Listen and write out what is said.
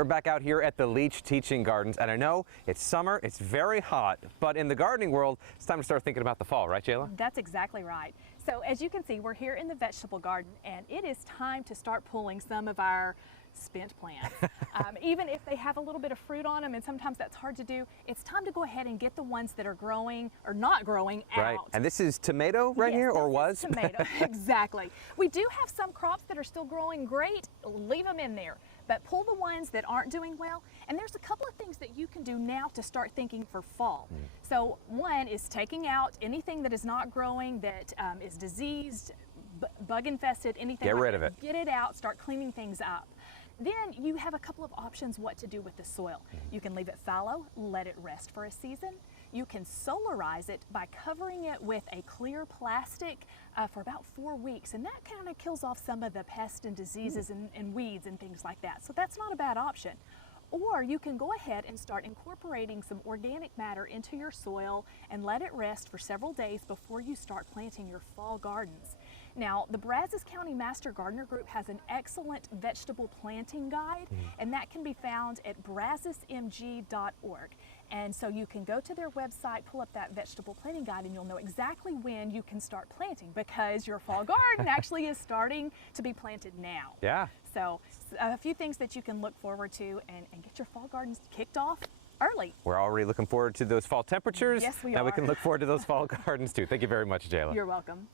We're back out here at the Leach Teaching Gardens, and I know it's summer, it's very hot, but in the gardening world, it's time to start thinking about the fall, right, Jayla? That's exactly right. So as you can see, we're here in the vegetable garden, and it is time to start pulling some of our spent plants. Even if they have a little bit of fruit on them, and sometimes that's hard to do, it's time to go ahead and get the ones that are growing or not growing out. Right, and this is tomato right here, or was? Tomato, exactly. We do have some crops that are still growing great, leave them in there. But pull the ones that aren't doing well, and there's a couple of things that you can do now to start thinking for fall. So one is taking out anything that is not growing, that is diseased, bug infested, anything. Get like rid that. of it. Get it out, start cleaning things up. Then you have a couple of options what to do with the soil. You can leave it fallow, let it rest for a season. You can solarize it by covering it with a clear plastic for about 4 weeks, and that kind of kills off some of the pests and diseases and weeds and things like that. So that's not a bad option. Or you can go ahead and start incorporating some organic matter into your soil and let it rest for several days before you start planting your fall gardens. Now, the Brazos County Master Gardener Group has an excellent vegetable planting guide, and that can be found at brazosmg.org. And so you can go to their website, pull up that vegetable planting guide, and you'll know exactly when you can start planting, because your fall garden actually is starting to be planted now. Yeah. So a few things that you can look forward to and get your fall gardens kicked off early. We're already looking forward to those fall temperatures. Yes, we now are. we can look forward to those fall gardens too. Thank you very much, Jayla. You're welcome.